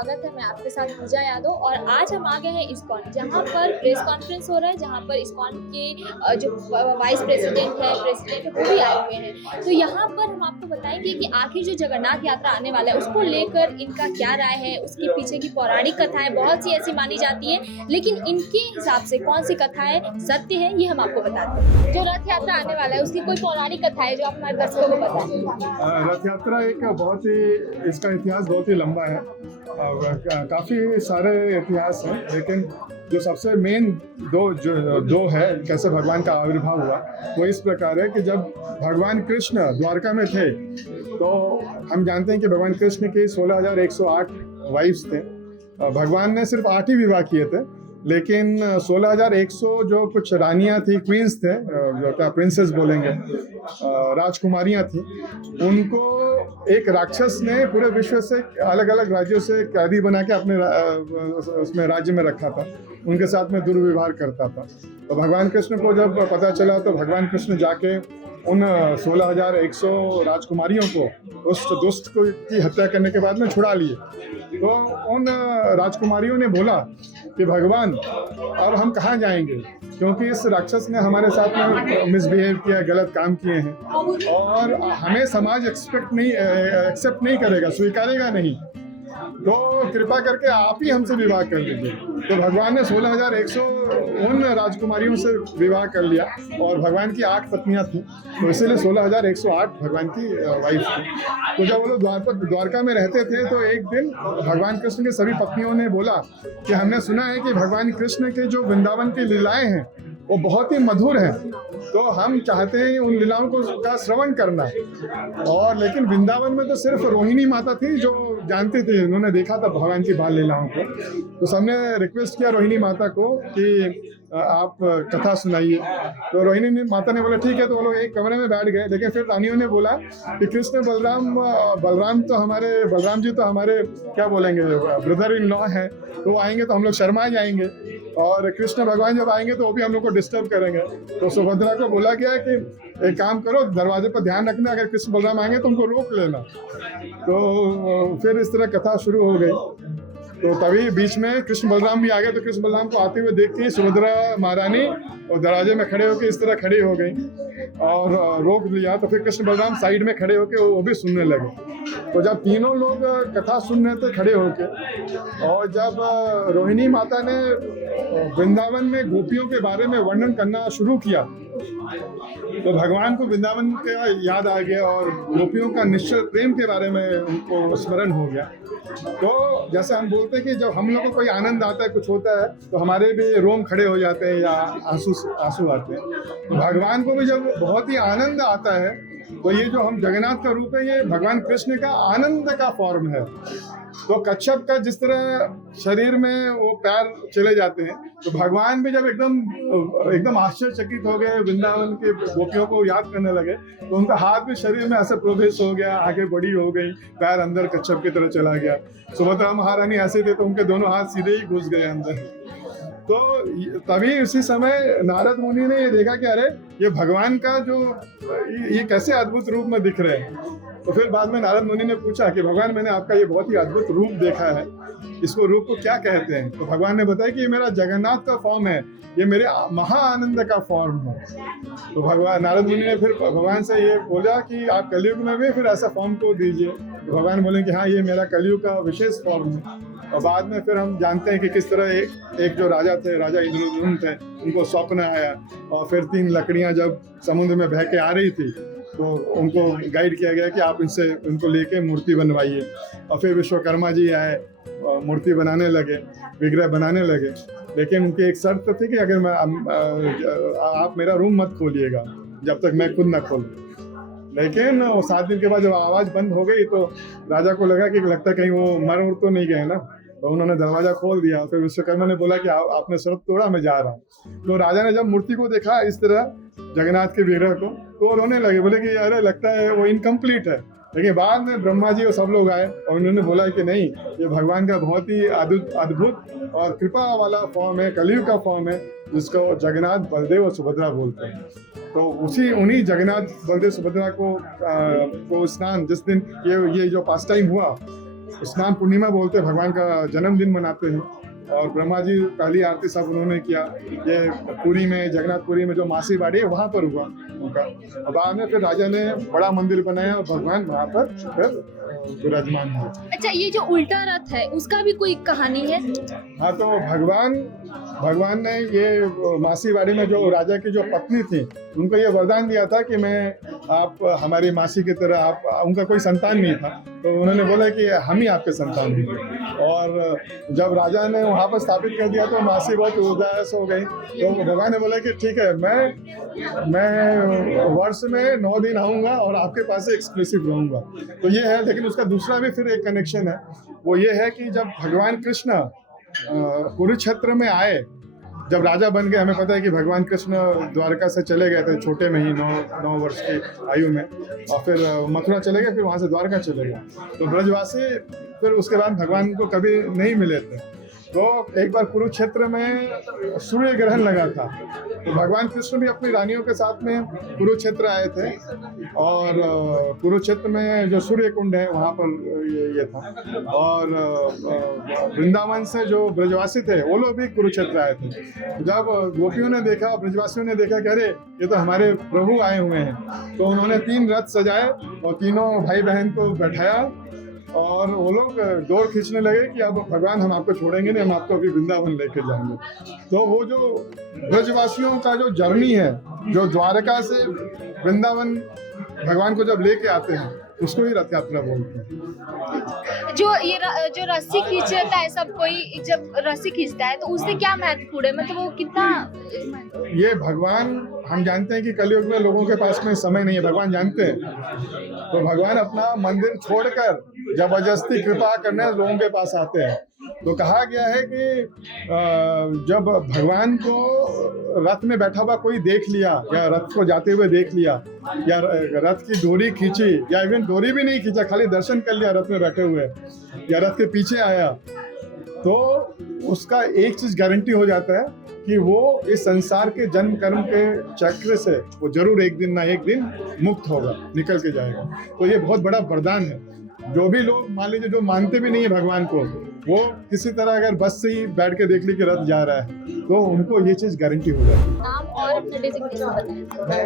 स्वागत है। मैं आपके साथ पूजा यादव और आज हम आ गए हैं इस्कॉन, जहाँ पर प्रेस कॉन्फ्रेंस हो रहा है, जहाँ पर इस्कॉन के जो वाइस प्रेसिडेंट है, प्रेसिडेंट है, वो भी आए हुए हैं। तो यहाँ पर हम आपको बताएंगे कि आखिर जो जगन्नाथ यात्रा आने वाला है उसको लेकर इनका क्या राय है, उसके पीछे की पौराणिक कथाएं बहुत सी ऐसी मानी जाती है, लेकिन इनके हिसाब से कौन सी कथाएं सत्य है ये हम आपको बताते हैं। जो रथ यात्रा आने वाला है उसकी कोई पौराणिक कथा है जो आप हमारे दर्शकों को बताएं? रथ यात्रा एक बहुत ही, इसका इतिहास बहुत ही लंबा है। काफ़ी सारे इतिहास हैं, लेकिन जो सबसे मेन दो है कैसे भगवान का आविर्भाव हुआ, वो इस प्रकार है कि जब भगवान कृष्ण द्वारका में थे तो हम जानते हैं कि भगवान कृष्ण के 16,108 वाइफ्स थे। भगवान ने सिर्फ 8 ही विवाह किए थे, लेकिन 16,100 जो कुछ रानियां थी, क्वींस थे, जो क्या प्रिंसेस बोलेंगे, राजकुमारियां थी, उनको एक राक्षस ने पूरे विश्व से अलग अलग राज्यों से कैदी बना के अपने उसमें राज्य में रखा था। उनके साथ में दुर्व्यवहार करता था। तो भगवान कृष्ण को जब पता चला तो भगवान कृष्ण जाके उन 16,100 राजकुमारियों को उस दुष्ट की हत्या करने के बाद में छुड़ा लिए। तो उन राजकुमारियों ने बोला कि भगवान अब हम कहाँ जाएंगे, क्योंकि इस राक्षस ने हमारे साथ में मिसबिहेव किया, गलत काम किए हैं और हमें समाज एक्सेप्ट नहीं करेगा, स्वीकारेगा नहीं, तो कृपा करके आप ही हमसे विवाह कर लीजिए। तो भगवान ने 16,100 उन राजकुमारियों से विवाह कर लिया और भगवान की 8 पत्नियां थीं, तो इसीलिए 16,108 भगवान की वाइफ थी। तो जब वो लोग द्वारका में रहते थे तो एक दिन भगवान कृष्ण के सभी पत्नियों ने बोला कि हमने सुना है कि भगवान कृष्ण के जो वृंदावन की लीलाएं हैं वो बहुत ही मधुर हैं, तो हम चाहते हैं उन लीलाओं का श्रवण करना। और लेकिन वृंदावन में तो सिर्फ रोहिणी माता थी जो जानते थे, उन्होंने देखा था भगवान की बाल लीलाओं को। तो सबने रिक्वेस्ट किया रोहिणी माता को कि आप कथा सुनाइए। तो रोहिणी माता ने बोला ठीक है। तो वो लोग एक कमरे में बैठ गए, लेकिन फिर रानियों ने बोला कि कृष्ण बलराम जी तो हमारे क्या बोलेंगे, ब्रदर इन लॉ है, तो आएंगे तो हम लोग शर्मा जाएंगे और कृष्ण भगवान जब आएंगे तो वो भी हम लोग को डिस्टर्ब करेंगे। तो सुभद्रा को बोला गया कि एक काम करो, दरवाजे पर ध्यान रखना, अगर कृष्ण बलराम आएंगे तो उनको रोक लेना। तो फिर इस तरह कथा शुरू हो गई। तो तभी बीच में कृष्ण बलराम भी आ गए। तो कृष्ण बलराम को आते हुए देख के सुभद्रा महारानी और दरवाजे में खड़े होकर इस तरह खड़ी हो गई और रोक लिया। तो फिर कृष्ण बलराम साइड में खड़े होकर वो भी सुनने लगे। तो जब तीनों लोग कथा सुन रहे थे खड़े होकर, और जब रोहिणी माता ने वृंदावन में गोपियों के बारे में वर्णन करना शुरू किया तो भगवान को वृंदावन का याद आ गया और गोपियों का निश्चल प्रेम के बारे में उनको स्मरण हो गया। तो जैसे हम बोलते हैं कि जब हम लोग को कोई आनंद आता है, कुछ होता है, तो हमारे भी रोम खड़े हो जाते हैं या आंसू आते हैं। तो भगवान को भी जब बहुत ही आनंद आता है, तो ये जो हम जगन्नाथ का रूप है, ये भगवान कृष्ण का आनंद का फॉर्म है। तो कच्छप का जिस तरह शरीर में वो पैर चले जाते हैं, तो भगवान भी जब एकदम आश्चर्यचकित हो गए, वृंदावन के गोपियों को याद करने लगे, तो उनका हाथ भी शरीर में ऐसे प्रोग्रेस हो गया, आगे बड़ी हो गई, पैर अंदर कच्छप की तरह चला गया। सुभद्रा महारानी ऐसे थे तो उनके दोनों हाथ सीधे ही घुस गए अंदर। तो तभी उसी समय नारद मुनि ने ये देखा कि अरे ये भगवान का जो ये कैसे अद्भुत रूप में दिख रहे हैं। तो फिर बाद में नारद मुनि ने पूछा कि भगवान मैंने आपका ये बहुत ही अद्भुत रूप देखा है, इसको रूप को क्या कहते हैं? तो भगवान ने बताया कि ये मेरा जगन्नाथ का फॉर्म है, ये मेरे महा आनंद का फॉर्म है। तो भगवान नारद मुनि ने फिर भगवान से ये बोला कि आप कलयुग में भी फिर ऐसा फॉर्म को दीजिए। तो भगवान बोले कि हाँ, ये मेरा कलयुग का विशेष फॉर्म है। और बाद में फिर हम जानते हैं कि किस तरह एक जो राजा थे, राजा इंद्रद्युम्न थे, उनको स्वप्न आया और फिर 3 लकड़ियां जब समुद्र में बह के आ रही थी तो उनको गाइड किया गया कि आप उनको लेके मूर्ति बनवाइए। और फिर विश्वकर्मा जी आए, मूर्ति बनाने लगे, विग्रह बनाने लगे, लेकिन उनकी एक शर्त थी कि अगर आप मेरा रूम मत खोलिएगा जब तक मैं खुद न खोलूं। लेकिन 7 दिन के बाद जब आवाज़ बंद हो गई तो राजा को लगा कि लगता कहीं वो मर तो नहीं गए ना, तो उन्होंने दरवाजा खोल दिया। फिर विश्वकर्मा ने बोला कि आपने शर्त तोड़ा, मैं जा रहा हूँ। तो राजा ने जब मूर्ति को देखा इस तरह जगन्नाथ के विग्रह को, तो रोने लगे, बोले कि अरे लगता है वो इनकम्प्लीट है। लेकिन बाद में ब्रह्मा जी और सब लोग आए और उन्होंने बोला कि नहीं, ये भगवान का बहुत ही अद्भुत और कृपा वाला फॉर्म है, कलयुग का फॉर्म है, जिसको जगन्नाथ, बलदेव और सुभद्रा बोलते हैं। तो उन्हीं जगन्नाथ, बलदेव, सुभद्रा को स्नान जिस दिन ये जो पास टाइम हुआ स्नान पूर्णिमा बोलते हैं, भगवान का जन्मदिन मनाते हैं। और ब्रह्मा जी पहली आरती सब उन्होंने किया। ये पुरी में, जगन्नाथपुरी में जो मासी बाड़ी है वहाँ पर हुआ उनका। और बाद में फिर राजा ने बड़ा मंदिर बनाया और भगवान वहाँ पर फिर विराजमान है। अच्छा, ये जो उल्टा रथ है उसका भी कोई कहानी है? हाँ, तो भगवान ने ये मासी बाड़ी में जो राजा की जो पत्नी थी उनको ये वरदान दिया था कि आप हमारी मासी की तरह, आप, उनका कोई संतान नहीं था, तो उन्होंने बोला कि हम ही आपके संतान हैं। और जब राजा ने वहाँ पर स्थापित कर दिया तो मासी बहुत उदास हो गई। तो भगवान ने बोला कि ठीक है, मैं वर्ष में 9 दिन आऊँगा और आपके पास से एक्सक्लूसिव रहूँगा। तो ये है। लेकिन उसका दूसरा भी फिर एक कनेक्शन है, वो ये है कि जब भगवान कृष्ण कुरुक्षेत्र में आए, जब राजा बन गए, हमें पता है कि भगवान कृष्ण द्वारका से चले गए थे छोटे में ही, 9 वर्ष की आयु में, और फिर मथुरा चले गए, फिर वहाँ से द्वारका चले गए। तो ब्रजवासी फिर उसके बाद भगवान को कभी नहीं मिले थे। तो एक बार कुरुक्षेत्र में सूर्य ग्रहण लगा था, तो भगवान कृष्ण भी अपनी रानियों के साथ में कुरुक्षेत्र आए थे। और कुरुक्षेत्र में जो सूर्य कुंड है वहाँ पर ये था। और वृंदावन से जो ब्रजवासी थे वो लोग भी कुरुक्षेत्र आए थे। जब गोपियों ने देखा, ब्रजवासियों ने देखा कि अरे ये तो हमारे प्रभु आए हुए हैं, तो उन्होंने 3 रथ सजाए और तीनों भाई बहन को बैठाया और वो लोग डोर खींचने लगे कि अब भगवान हम आपको छोड़ेंगे नहीं, हम आपको अभी वृंदावन लेके जाएंगे। तो वो जो ब्रजवासियों का जो जर्नी है, जो द्वारका से वृंदावन भगवान को जब लेके आते हैं, उसको ही रथ यात्रा बोलते हैं। जो रस्सी खींचता है, सब कोई जब रस्सी खींचता है तो उससे क्या महत्वपूर्ण है, मतलब वो कितना? ये भगवान, हम जानते हैं कि कलयुग में लोगों के पास में समय नहीं है, भगवान जानते हैं। तो भगवान अपना मंदिर छोड़कर जबरदस्ती कृपा करने लोगों के पास आते हैं। तो कहा गया है कि जब भगवान को रथ में बैठा हुआ कोई देख लिया, या रथ को जाते हुए देख लिया, या रथ की डोरी खींची, या इवन डोरी भी नहीं खींचा, खाली दर्शन कर लिया रथ में बैठे हुए, या रथ के पीछे आया, तो उसका एक चीज गारंटी हो जाता है कि वो इस संसार के जन्म कर्म के चक्र से वो जरूर एक दिन ना एक दिन मुक्त होगा, निकल के जाएगा। तो ये बहुत बड़ा वरदान है। जो भी लोग, मान लीजिए जो मानते भी नहीं है भगवान को, वो किसी तरह अगर बस से ही बैठ के देख ली कि रथ जा रहा है, तो उनको ये चीज गारंटी हो जाती है। नाम और अपने डेजिग्नेशन बताएं। मैं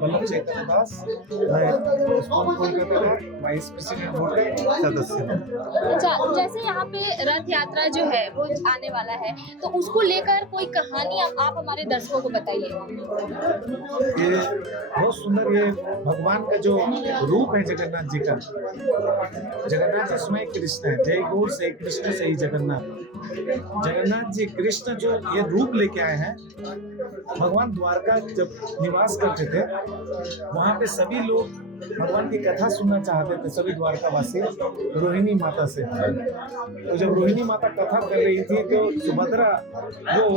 वल्लभ चैतन्य दास, मैं इस्कॉन कोलकाता का वाइस प्रेसिडेंट बोर्ड का सदस्य हूँ। अच्छा, जैसे यहाँ पे रथ यात्रा जो है वो आने वाला है, तो उसको लेकर कोई कहानी आप हमारे दर्शकों को बताइए। ये बहुत सुंदर, ये भगवान का जो रूप है जगन्नाथ जी का। जगन्नाथ जी स्वयं कृष्ण है, जय गौर से कृष्ण से ही जगन्नाथ। जगन्नाथ जी कृष्ण जो ये रूप लेके आए हैं, भगवान द्वारका जब निवास करते थे, वहाँ पे सभी लोग भगवान की कथा सुनना चाहते थे, सभी द्वारकावासी रोहिणी माता से। तो जब रोहिणी माता कथा कर रही थी तो सुभद्रा वो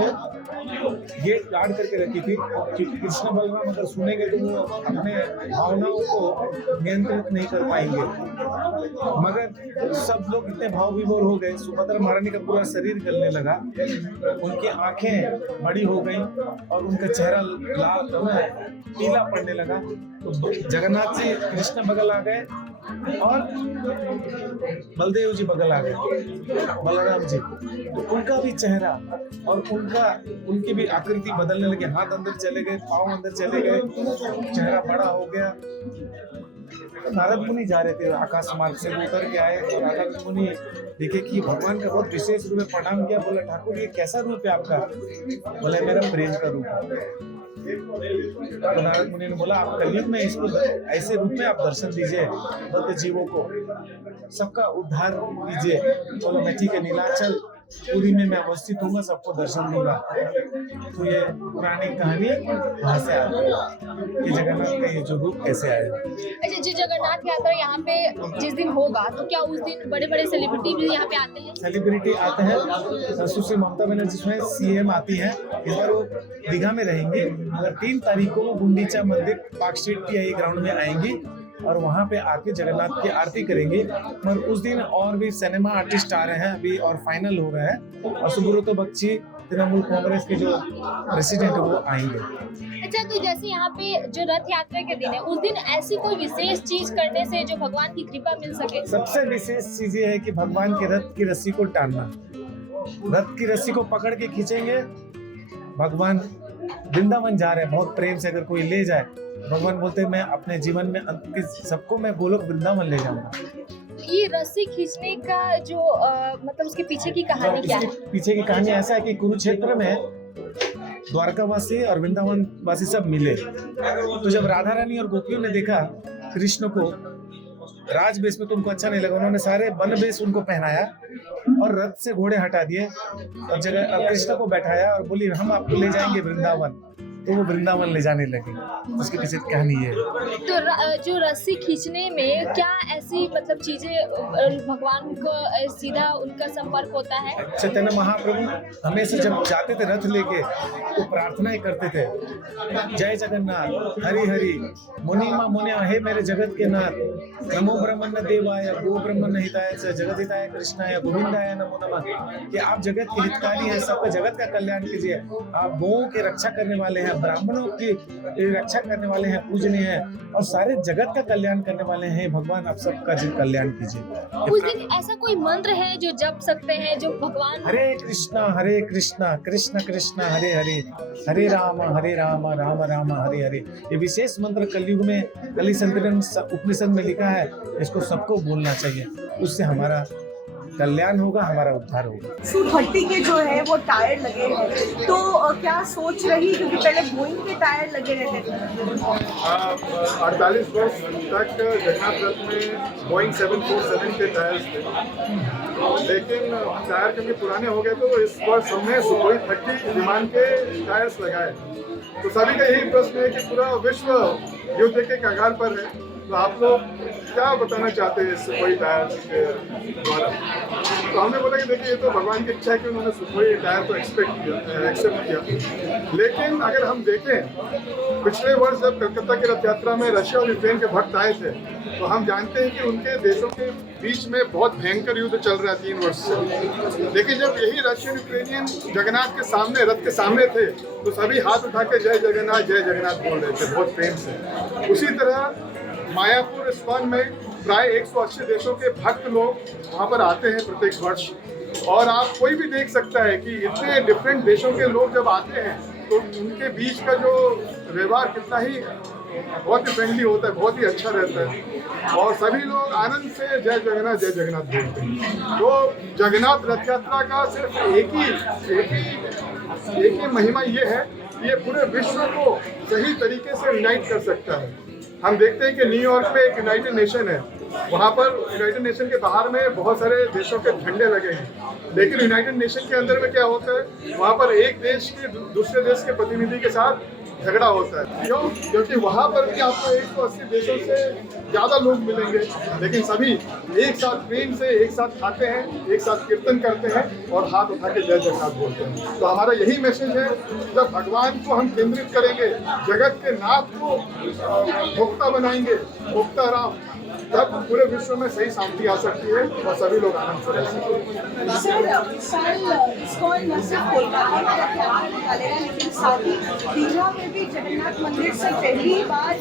गेट गार्ड करके रखी थी कि कृष्ण बलराम अगर सुनेंगे तो वो अपने भावनाओं को नियंत्रित नहीं कर पाएंगे। मगर सब लोग इतने भाव विभोर हो गए, सुभद्रा महारानी का पूरा शरीर गलने लगा, उनकी आंखें बड़ी हो गई और उनका चेहरा लाल पीला पड़ने लगा। तो जगन्नाथ जी कृष्ण बगल आ गए और बलदेव जी बगल आ गए, बलराम जी। तो उनका भी चेहरा और उनकी भी आकृति बदलने लगे, हाथ अंदर चले गए, पाँव अंदर चले गए, चेहरा बड़ा हो गया। नारद मुनि जा रहे थे आकाश मार्ग से, उतर के आए और नारद मुनि देखे कि भगवान का बहुत विशेष रूप है, प्रणाम किया, बोला ठाकुर ये कैसा रूप है आपका? बोले मेरा प्रेम का रूप है। तो नारद मुनि ने बोला आप कलयुग में इसको ऐसे रूप में आप दर्शन दीजिए, बद्ध जीवों को सबका उद्धार कीजिए। बोलो मैं ठीक है, नीलाचल पुरी में मैं अवस्थित हूँ, सबको दर्शन दूंगा। तो ये पुरानी कहानी वहाँ से आती है कि जगन्नाथ का ये जो रूप कैसे आया। अच्छा, जो जगन्नाथ यात्रा यहाँ पे जिस दिन होगा, तो क्या उस दिन बड़े बड़े सेलिब्रिटी भी यहाँ पे आते हैं? सेलिब्रिटी आते हैं, सुश्री ममता बनर्जी स्वयं सीएम आती है। इस बार वो दीघा में रहेंगी, मगर 3 तारीख को वो गुंडीचा मंदिर पार्क स्ट्रीट PIA ग्राउंड में आएंगी और वहाँ पे आके जगन्नाथ की आरती करेंगे। और उस दिन और भी सिनेमा आर्टिस्ट आ रहे हैं अभी और फाइनल हो रहा है, और सुब्रतो बख्शी तृणमूल कांग्रेस के जो प्रेसिडेंट है वो आएंगे। अच्छा, तो जैसे यहाँ पे जो रथ यात्रा के दिन है, उस दिन ऐसी कोई विशेष चीज करने से जो भगवान की कृपा मिल सके? सबसे विशेष चीज ये है कि भगवान के रथ की रस्सी को टानना, रथ की रस्सी को पकड़ के खींचेंगे। भगवान वृंदावन जा रहे हैं, बहुत प्रेम से अगर कोई ले जाए, भगवान बोलते हैं मैं अपने जीवन में अंत के सबको मैं गोलोक वृंदावन ले जाऊंगा। ये रस्सी खींचने का जो मतलब उसके पीछे की कहानी क्या है? इसके पीछे की कहानी ऐसा है कि कुरुक्षेत्र में द्वारकावासी और वृंदावन वासी सब मिले, तो जब राधा रानी और गोपियों ने देखा कृष्ण को राज बेस में, तो उनको अच्छा नहीं लगा, उन्होंने सारे वन बेस उनको पहनाया और रथ से घोड़े हटा दिए और जगह कृष्ण को बैठाया और बोली हम आपको ले जाएंगे वृंदावन, तो वो वृंदावन ले जाने लगे। उसके पीछे कहानी है। तो जो रस्सी खींचने में क्या ऐसी मतलब चीजें भगवान को सीधा उनका संपर्क होता है? चैतन्य महाप्रभु हमेशा जब जाते थे रथ लेके तो प्रार्थनाएं करते थे, जय जगन्नाथ, हरि हरि, मुनिमा मुनिया, हे मेरे जगत के नाथ, नमो ब्रह्मण्य देवाय, गो ब्रह्मण्य हिताय च, जगत हिताय कृष्णाय, गोविंदाय नमो नमः। कि आप जगत के हितकारी हैं, सबका जगत का कल्याण कीजिए, आप गौओं की रक्षा करने वाले हैं, ब्राह्मणों की रक्षा करने वाले हैं, पूजनीय हैं, और सारे जगत का कल्याण करने वाले हैं भगवान, आप सबका कल्याण कीजिए। उस दिन ऐसा कोई मंत्र है जो जप सकते हैं जो भगवान? हरे कृष्णा कृष्ण कृष्ण हरे हरे, हरे राम राम राम हरे हरे। ये विशेष मंत्र कलयुग में कली संतरण उपनिषद में लिखा है, इसको सबको बोलना चाहिए, उससे हमारा कल्याण होगा, हमारा उद्धार होगा। Su-30 के जो है वो टायर लगे हैं, तो क्या सोच रही, क्योंकि पहले बोइंग के टायर लगे रहते थे। 48 वर्ष तक जगन्नाथ रथ में बोइंग 747 के टायर्स थे, लेकिन टायर क्योंकि पुराने हो गए तो इस वर्ष हमने सुखोई 30 विमान के टायर्स लगाए। तो सभी का यही प्रश्न है कि पूरा विश्व युद्ध के कगार पर है, तो आप लोग क्या बताना चाहते हैं इस सुखोई टायर के द्वारा? तो हमने बोला कि देखिए ये तो भगवान की इच्छा है कि उन्होंने सुखोई टायर को एक्सेप्ट किया। लेकिन अगर हम देखें पिछले वर्ष जब कलकत्ता की रथ यात्रा में रशिया और यूक्रेन के भक्त आए थे, तो हम जानते हैं कि उनके देशों के बीच में बहुत भयंकर युद्ध चल रहा है 3 वर्ष से। लेकिन जब यही रशियन यूक्रेनियन जगन्नाथ के सामने, रथ के सामने थे, तो सभी हाथ उठा के जय जगन्नाथ बोल रहे थे बहुत प्रेम से। उसी तरह मायापुर इस्कॉन में प्राय 180 देशों के भक्त लोग वहाँ पर आते हैं प्रत्येक वर्ष, और आप कोई भी देख सकता है कि इतने डिफरेंट देशों के लोग जब आते हैं तो उनके बीच का जो व्यवहार कितना ही बहुत ही फ्रेंडली होता है, बहुत ही अच्छा रहता है, और सभी लोग आनंद से जय जगन्नाथ बोलते हैं। तो जगन्नाथ रथ यात्रा का सिर्फ एक ही महिमा ये है कि ये पूरे विश्व को सही तरीके से यूनाइट कर सकता है। हम देखते हैं कि न्यूयॉर्क में एक यूनाइटेड नेशन है, वहाँ पर यूनाइटेड नेशन के बाहर में बहुत सारे देशों के झंडे लगे हैं, लेकिन यूनाइटेड नेशन के अंदर में क्या होता है, वहाँ पर एक देश के दूसरे देश के प्रतिनिधि के साथ झगड़ा होता है। क्यों? क्योंकि वहाँ पर भी आपको 180 देशों से ज़्यादा लोग मिलेंगे, लेकिन सभी एक साथ प्रेम से एक साथ खाते हैं, एक साथ कीर्तन करते हैं और हाथ उठा के जय जगन्नाथ बोलते हैं। तो हमारा यही मैसेज है, जब भगवान को हम केंद्रित करेंगे, जगत के नाथ को भोक्ता बनाएंगे, भोक्ता राम, तब पूरे विश्व में सही शांति आ सकती है और सभी लोग आनंद से रह सकते हैं। सर, इस्कॉन न सिर्फ कोलकाता में रथ यात्रा निकालेगा, लेकिन साथ ही दीघा में भी जगन्नाथ मंदिर से पहली बार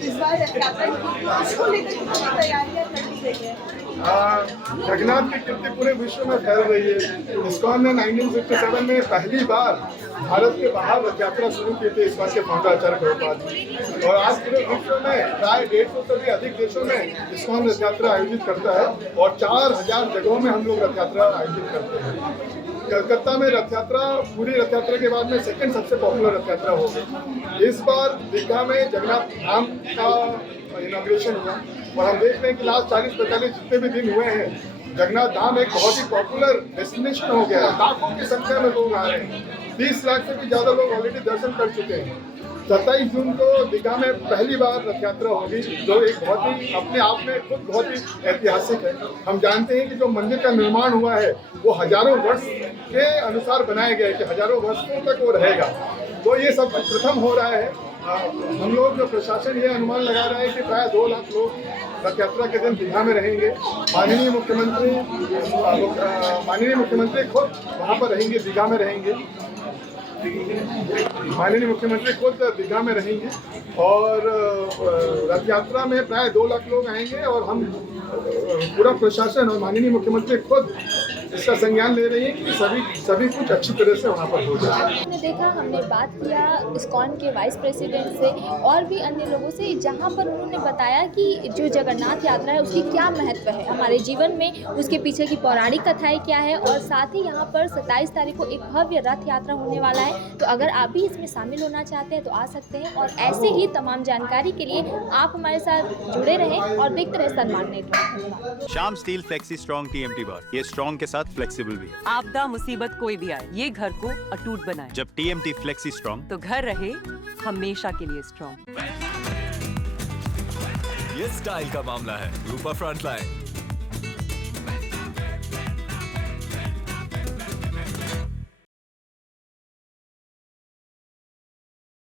इस बार रथ यात्रा निकली, उसको लेकर कितनी तैयारियां कर ली गई है? जगन्नाथ की कीर्ति पूरे विश्व में फैल रही है। इस्कॉन ने 1957 में पहली बार भारत के बाहर रथ यात्रा शुरू की थी, इस्कॉन के फाउंडर आचार्य प्रभुपाद, और आज पूरे विश्व में प्राय 150 से भी अधिक देशों में इस्कॉन रथ यात्रा आयोजित करता है, और 4000 जगहों में हम लोग रथ यात्रा आयोजित करते हैं। कलकत्ता में रथ यात्रा पूरी रथ यात्रा के बाद में सेकंड सबसे पॉपुलर रथ यात्रा होगी। इस बार दीघा में जगन्नाथ धाम का इनॉग्रेशन हुआ, और हम देख रहे हैं कि लास्ट 40-45 जितने भी दिन हुए हैं, जगन्नाथ धाम एक बहुत ही पॉपुलर डेस्टिनेशन हो गया है। लाखों की संख्या में लोग आ रहे हैं, 30 लाख से भी ज़्यादा लोग ऑलरेडी दर्शन कर चुके हैं। 27 जून को दीघा में पहली बार रथ यात्रा होगी, जो एक बहुत ही अपने आप में खुद बहुत ही ऐतिहासिक है। हम जानते हैं कि जो मंदिर का निर्माण हुआ है वो हजारों वर्ष के अनुसार बनाया गया है, कि हजारों वर्षों तक वो रहेगा। तो ये सब प्रथम हो रहा है। हम लोग प्रशासन ये अनुमान लगा रहा है कि प्राय 2 लाख लोग रथ यात्रा के दिन दीघा में रहेंगे। माननीय मुख्यमंत्री खुद वहाँ पर रहेंगे, दीघा में रहेंगे। माननीय मुख्यमंत्री खुद दीघा में रहेंगे और रथ यात्रा में प्राय 2 लाख लोग आएंगे और हम पूरा प्रशासन और माननीय मुख्यमंत्री खुद इसका संज्ञान ले रही है कि सभी कुछ अच्छी तरह से वहाँ पर हो जाए। हमने देखा, हमने बात किया इस्कॉन के वाइस प्रेसिडेंट से और भी अन्य लोगों से, जहाँ पर उन्होंने बताया कि जो जगन्नाथ यात्रा है उसकी क्या महत्व है हमारे जीवन में, उसके पीछे की पौराणिक कथाएं क्या है और साथ ही यहाँ पर 27 तारीख को एक भव्य रथ यात्रा होने वाला है। तो अगर आप भी इसमें शामिल होना चाहते हैं तो आ सकते हैं और ऐसे ही तमाम जानकारी के लिए आप हमारे साथ जुड़े रहें और देखते रहे सनमान network. Shyam steel flexi strong TMT बार, ये स्ट्रॉन्ग के साथ फ्लेक्सिबल भी है। आपदा मुसीबत कोई भी आए, ये घर को अटूट बनाए। जब TMT फ्लेक्सी स्ट्रॉन्ग, तो घर रहे हमेशा के लिए स्ट्रॉन्ग। ये स्टाइल का मामला है। रूपा फ्रंटलाइन।